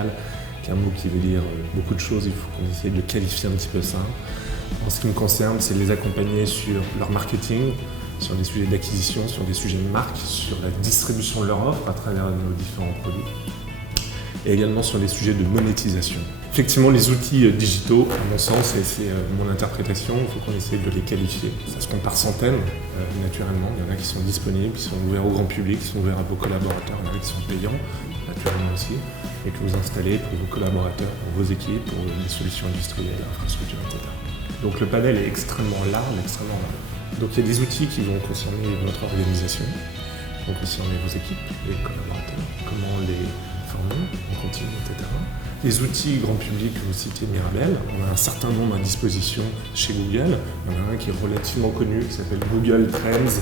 digital, qui est un mot qui veut dire beaucoup de choses, il faut qu'on essaye de le qualifier un petit peu ça. En ce qui me concerne, c'est de les accompagner sur leur marketing, sur des sujets d'acquisition, sur des sujets de marque, sur la distribution de leur offre à travers nos différents produits, et également sur les sujets de monétisation. Effectivement, les outils digitaux, à mon sens, et c'est mon interprétation, il faut qu'on essaye de les qualifier. Ça se compte par centaines, naturellement. Il y en a qui sont disponibles, qui sont ouverts au grand public, qui sont ouverts à vos collaborateurs, il y en a qui sont payants, naturellement aussi, et que vous installez pour vos collaborateurs, pour vos équipes, pour les solutions industrielles, infrastructures, etc. Donc le panel est extrêmement large, extrêmement large. Donc il y a des outils qui vont concerner votre organisation, qui vont concerner vos équipes, les collaborateurs, comment les former, en continu, etc. Les outils grand public que vous citez, Mirabel, on a un certain nombre à disposition chez Google. Il y en a un qui est relativement connu, qui s'appelle Google Trends,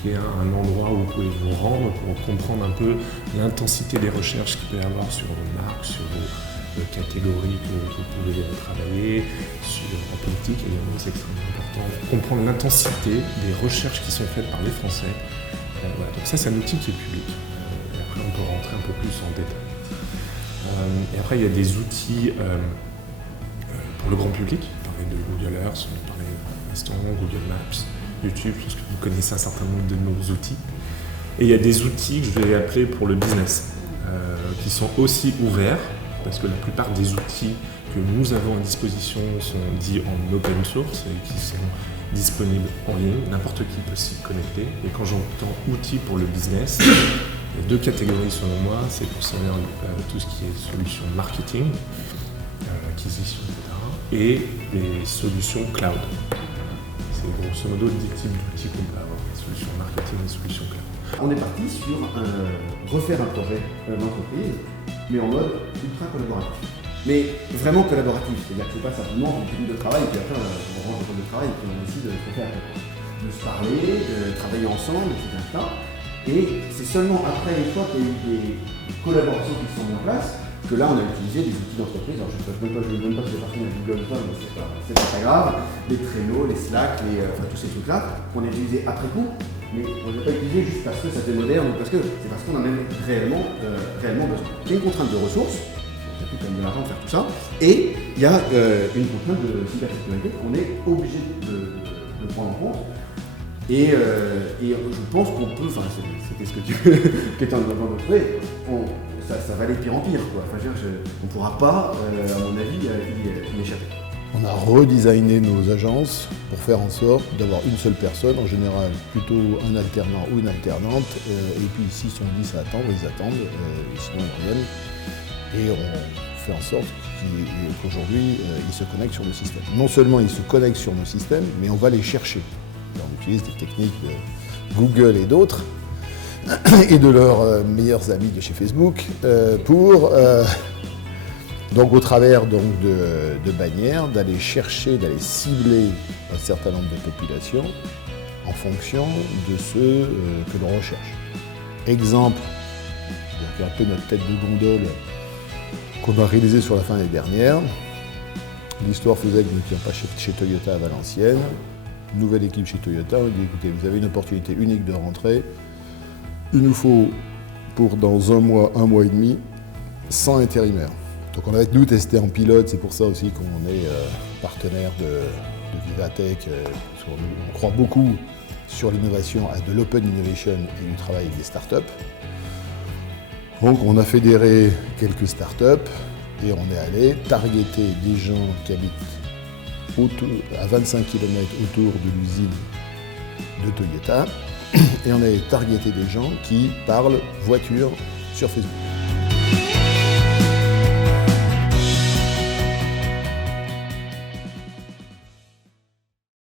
qui est un endroit où vous pouvez vous rendre pour comprendre un peu l'intensité des recherches qu'il peut y avoir sur vos marques, sur vos catégories que vous pouvez travailler, en politique également, c'est extrêmement important. Comprendre l'intensité des recherches qui sont faites par les Français. Voilà. Donc ça, c'est un outil qui est public. Et après, on peut rentrer un peu plus en détail. Et après, il y a des outils pour le grand public. On parlait de Google Earth, on parlait d'Instant, Google Maps, YouTube, je pense que vous connaissez un certain nombre de nos outils. Et il y a des outils que je vais appeler pour le business, qui sont aussi ouverts, parce que la plupart des outils que nous avons à disposition sont dits en open source et qui sont disponibles en ligne. N'importe qui peut s'y connecter. Et quand j'entends outils pour le business, il y a deux catégories selon moi, c'est pour savoir tout ce qui est solutions marketing, acquisition, etc. et les solutions cloud. C'est grosso modo le type d'outils qu'on peut avoir, les solutions marketing et les solutions cloud. On est parti sur refaire un projet d'entreprise, mais en mode ultra collaboratif. Mais vraiment collaboratif, c'est-à-dire que c'est pas simplement une équipe de travail, et puis après on range le poste de travail et puis on décide de faire de se parler, de travailler ensemble, etc. Et c'est seulement après, une fois qu'il y a eu des collaborations qui se sont mises en place, que là on a utilisé des outils d'entreprise. Alors je ne sais même pas si c'est parti avec Google ou pas, mais c'est pas très grave. Les Trello, les Slack, tous ces trucs-là, qu'on a utilisés après coup, mais on ne les a pas utilisés juste parce que c'était moderne ou parce que c'est parce qu'on en a même réellement besoin. Il y a une contrainte de ressources, ça coûte quand même de l'argent de faire tout ça, et il y a une contrainte de cybersécurité qu'on est obligé de prendre en compte. Et je pense qu'on peut, enfin c'était ce que tu étais en train de trouver, ça va aller de pire en pire, quoi. Enfin, on ne pourra pas, à mon avis, y échapper. On a redesigné nos agences pour faire en sorte d'avoir une seule personne, en général plutôt un alternant ou une alternante, et puis s'ils sont 10 à attendre, ils attendent, sinon ils reviennent. Et on fait en sorte qu'aujourd'hui, ils se connectent sur le système. Non seulement ils se connectent sur nos systèmes, mais on va les chercher. On utilise des techniques de Google et d'autres, et de leurs meilleurs amis de chez Facebook, pour, donc au travers donc, de bannières, d'aller chercher, d'aller cibler un certain nombre de populations en fonction de ceux que l'on recherche. Exemple, c'est un peu notre tête de gondole qu'on a réalisée sur la fin de l'année dernière. L'histoire faisait que nous n'étions pas chez Toyota à Valenciennes. Nouvelle équipe chez Toyota, on dit écoutez, vous avez une opportunité unique de rentrer. Il nous faut pour dans un mois et demi, 100 intérimaires. Donc on avait nous testé en pilote, c'est pour ça aussi qu'on est partenaire de Vivatech. On croit beaucoup sur l'innovation, de l'open innovation et du travail avec des startups. Donc on a fédéré quelques startups et on est allé targeter des gens qui habitent à 25 km autour de l'usine de Toyota, et on a targeté des gens qui parlent voiture sur Facebook.